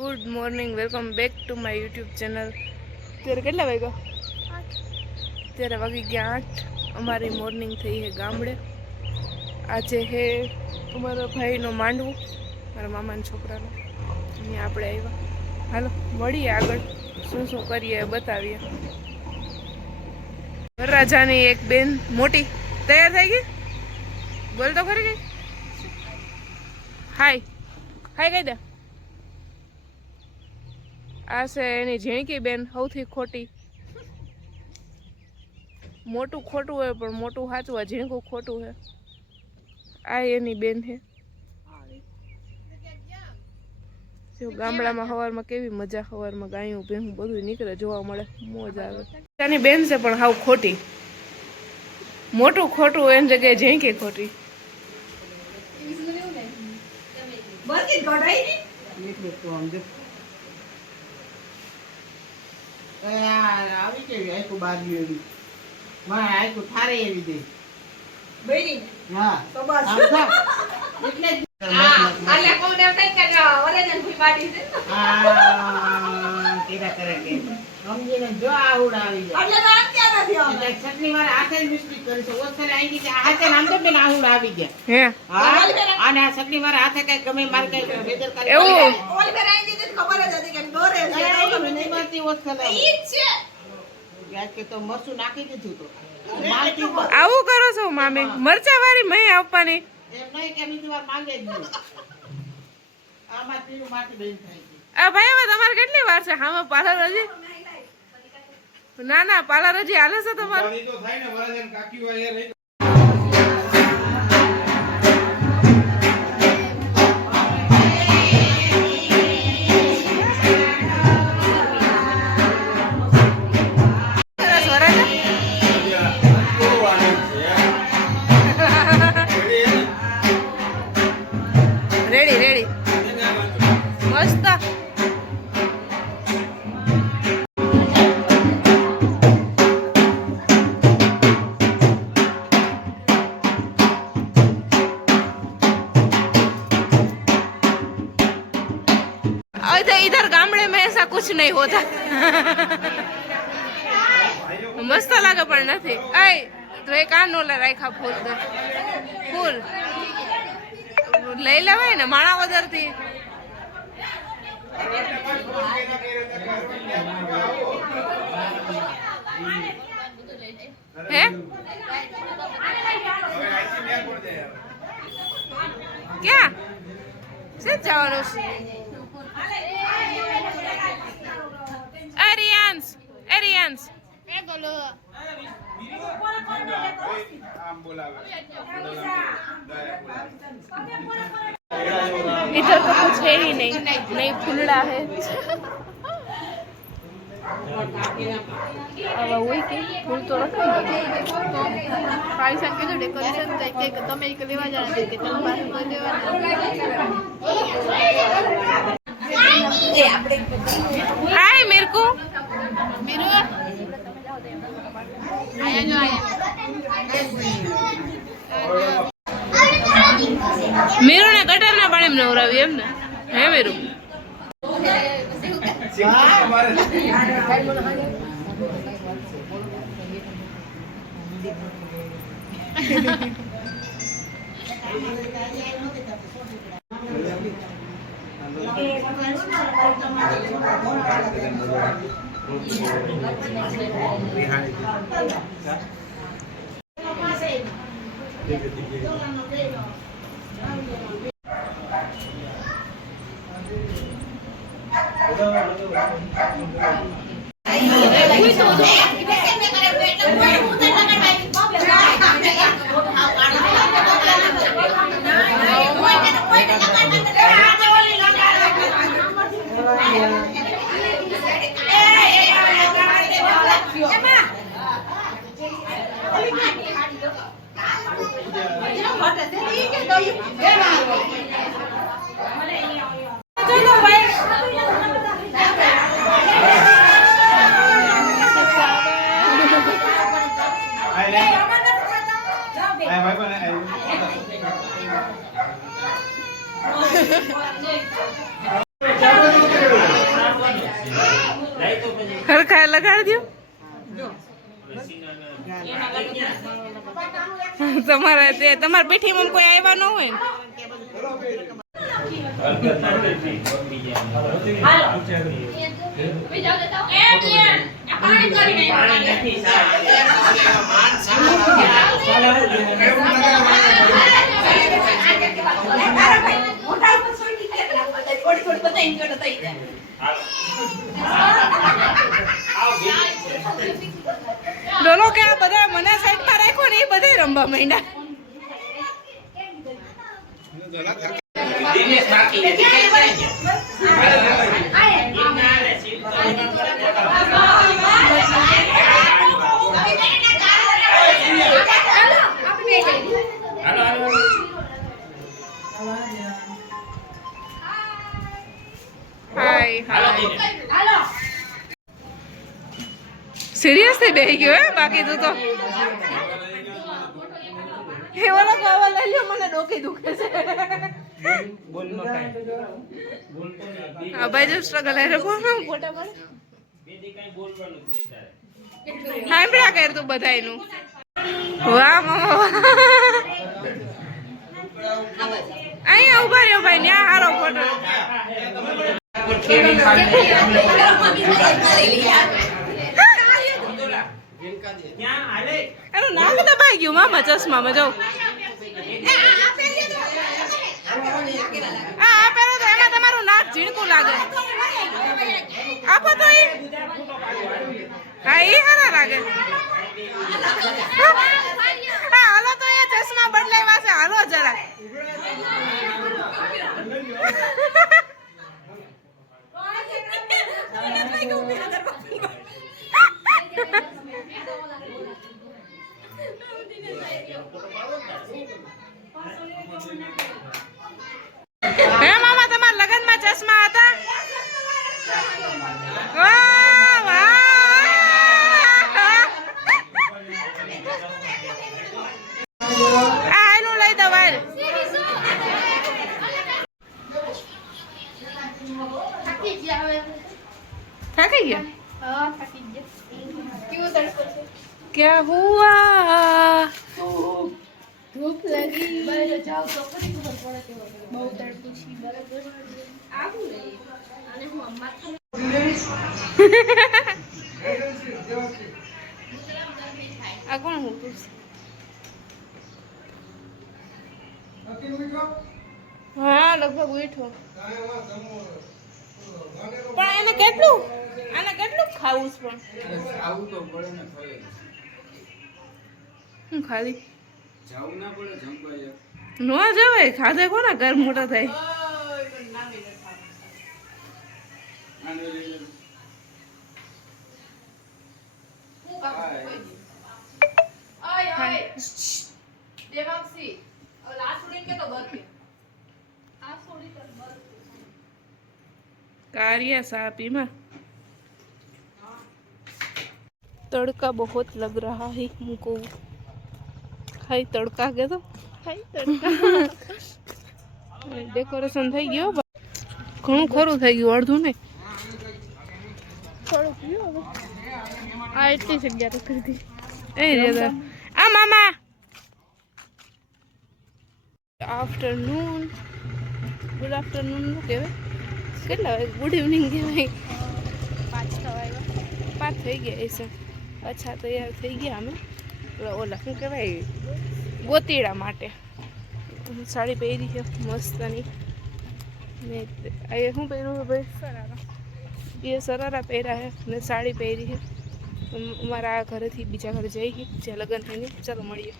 Good morning, welcome back to my YouTube channel. અત્યારે કેટલા વાગ્યા? અત્યારે વાગી ગયા 8। અમારી મોર્નિંગ થઈ છે ગામડે। આજે હે અમારા ભાઈનો માંડવું, મારા મામાના છોકરાનો। અહીંયા આપણે આવ્યા। હાલો મળીએ, આગળ શું શું કરીએ બતાવીએ। વરરાજાની એક બેન મોટી તૈયાર થઈ ગઈ, બોલ તો ખરી ગઈ। હાય હાય કહી દે। આ છે એની ઝીણકી બેન, સૌથી ખોટી। મોટું ખોટું હોય પણ મોટું સાચું હોય, ઝીણકું ખોટું છે। આ એની બેન છે। ગામડામાં સવારમાં કેવી મજા, સવારમાં ગાયું ભેહું બધું નીકળે, જોવા મળે, મોજ આવે। એની બેન છે પણ હાવ ખોટી, મોટું ખોટું એની જગ્યાએ ઝીણકી ખોટી। આવી કેવી આખું બાજુ એવી માં આખું થારે એવી દે બેરી હા તો બસ એટલે આલે કોને કઈ કર્યો ઓરેજન ભૂલ પાડી દે હા કેડા કરે કે સમજીને જો આવડ આવી જાય એટલે વાત ક્યાં નથી આવે એટલે છટની વાર આખે મિસ્ટેક કરી છે ઓસરે આવી ગઈ આખે નામ તો બેન આવડ આવી ગયા હે હા અને આ છટની વાર આખે કઈ ગમે માર કઈ બેદરકારી એવું ઓલી બેર આવી ગઈ ખબર જ હતી કે ડોરે છે નહીં મારતી ઓસરે ઈ છે યાર કે તો મરચું નાખી દીધું તો આવું કરો છો મામી? મરચા વાળી મેં આપવાની એમ નહીં કે બીજી વાર માંગે જ નહીં આમાં પીરું માટી બેન થાય છે। આ ભાઈ હવે તમારે કેટલી વાર છે? હામાં પાર્લર હજી ના પાર્લર હજી હાલે છે તમારે? તો થાય ને વરાજન કાકી હોય એ રેડી મસ્ત। इधर गामड़े में ऐसा कुछ नहीं होता। मस्त लगे पर नहीं। ऐ तो एक कान नो राखा फूल दे फूल લઈ લેવાય ને માણા વગરથી। હે ક્યાં છે જવાનું? એરિયન્સ એ બોલો इधर तो कुछ है ही नहीं फुलड़ा है। अब वही के फूल तो रखा પાયસન કીધું ડેકોરેશન થાય કે તમે એક લેવા જાણ કે તમે પાસે કોઈ લેવા हाय मेरे को મીરુ આયા જો આયા मीरू ने गटर ना पानी में नवरावी एम ने हे मीरू હરખા લગાડી દો. તમારા પેઠીમાં કોઈ આવ્યા ન હોય ને. ડોલો કે આ બધા મને સાઈડ પર રાખો ને એ બધે રમવા માંડ્યા. સિરિયસલી બેહી ગયો હે બાકી તું તો એ ઓલો કાવા લઈ લ્યો મને ડોકી દુખે છે. આ ભાઈ જો સ્ટ્રગલ હે કો ફોટા પર સાંભળ્યા કર તું બધાયનું. વાહ મામા અહીંયા ઉભા રહ્યો ભાઈ ન્યા હારો ફોટો. એનું નાક દબાઈ ગયું મામા ચશ્મામાં જાઉં. આપેલો તો એમાં તમારું નાક ઝીણકું લાગે. આપો તો એ હા એ સારા લાગે. હા હાલો તો એ ચશ્મા બદલાવ્યા છે હાલો જરા. હે મામા તમારા લગનમાં ચશ્મા હતા? વાહ વાહ. આ એનું લઈ દો વાલ. થાકી ગયા? क्या हुआ? ભૂખ લાગી બહાર જાવ તો ફરી ખબર પડે કે બહુ તડકું છે બરાબર આવું નહીં અને હું અમ્મા આ કોણ હતું? હા લગભગ ઉઠો. પણ એને કેટલું ખાવું છે? પણ આવું તો પડે ને ખાલી હું ખાલી જાવું ના પડે જમવા યાર. નો જવાય ખાધે કોના ઘર મોટા થાય. कारिया साहब में तड़का बहुत लग रहा है हमको. हाय तड़का के तो हाय तड़का. डेकोरेशन થઈ ગયો ઘણું ખરું થઈ ગયું અડધું ને થોડું પીઓ હવે આ એટલી જગ્યા તો કરી દી એ રે આ મામા. આફ્ટરનૂન ગુડ આફ્ટરનૂન નું કહેવાય કેટલા વાગે? ગુડ ઇવનિંગ કહેવાય. 5 વાગ્યા 5 થઈ ગયા છે. અચ્છા તૈયાર થઈ ગયા અમે ઓલા શું કહેવાય ગોતીડા માટે. સાડી પહેરી છે મસ્તની ને એ શું પહેર્યું છે ભાઈ? સરારા એ સરારા પહેર્યા છે ને સાડી પહેરી છે. અમારા આ ઘરેથી બીજા ઘરે જઈ ગઈ જ્યાં લગ્ન થઈને. ચાલો મળીએ.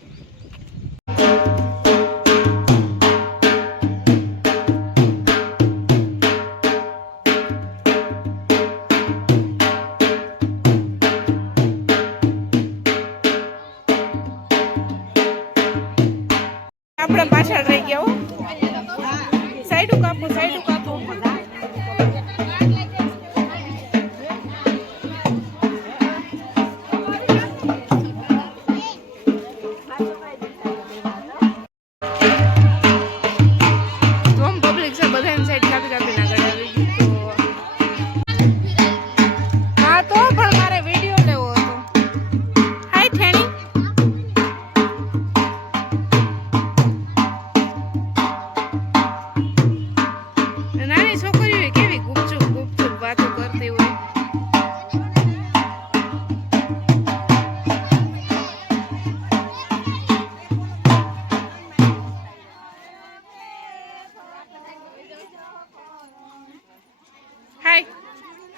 આપણે પાછળ રહી ગયા હો. સાઈડ કાપો સાઈડ કાપો.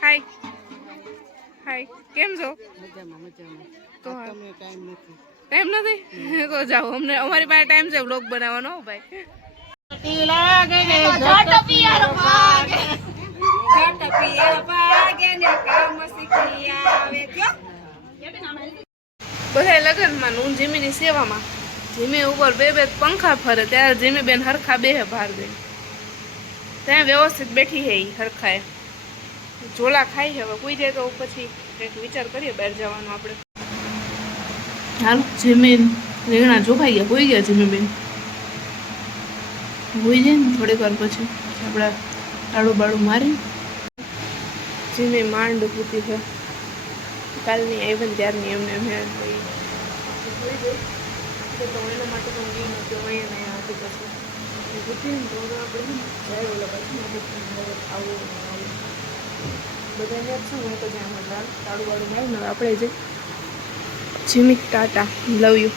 હાય હાય કેમ છો મજામાં તો હા. તમે ટાઈમ નથી ટાઈમ નથી તો જાઓ અમને અમારી પાસે ટાઈમ છે વ્લોગ બનાવવાનો હો ભાઈ બધા લગ્નમાં હું જીમીની સેવામાં જીમી ઉપર બે બે પંખા ફરે ત્યારે જીમી બેન હરખા બે બહાર ગઈ ત્યાં વ્યવસ્થિત બેઠી હે ઈ હરખાએ ઝોલા ખાઈ હવે કોઈ જાય તો પછી કંઈક વિચાર કરીએ બહાર જવાનો આપણે હાલ જીમીન રીંગણા ચોખાઈ ગયા હોઈ ગયા જીમીબેન હોઈ જાય ને થોડીક વાર પછી આપણે તાળું બાળું મારી જીમી માંડ પૂતી છે કાલની આવી ને ત્યારની એમને મેં હોઈ ગઈ તો એના માટે તો ગઈ નહોતી અહીંયા નહીં આવતી પછી પૂછી ને તો આપણે જાય ઓલા પછી આવું બધાને જ શું હોય તો જ્યાં તાળું બાળું મારું ને આપણે જે જીમી ટાટા લવ યુ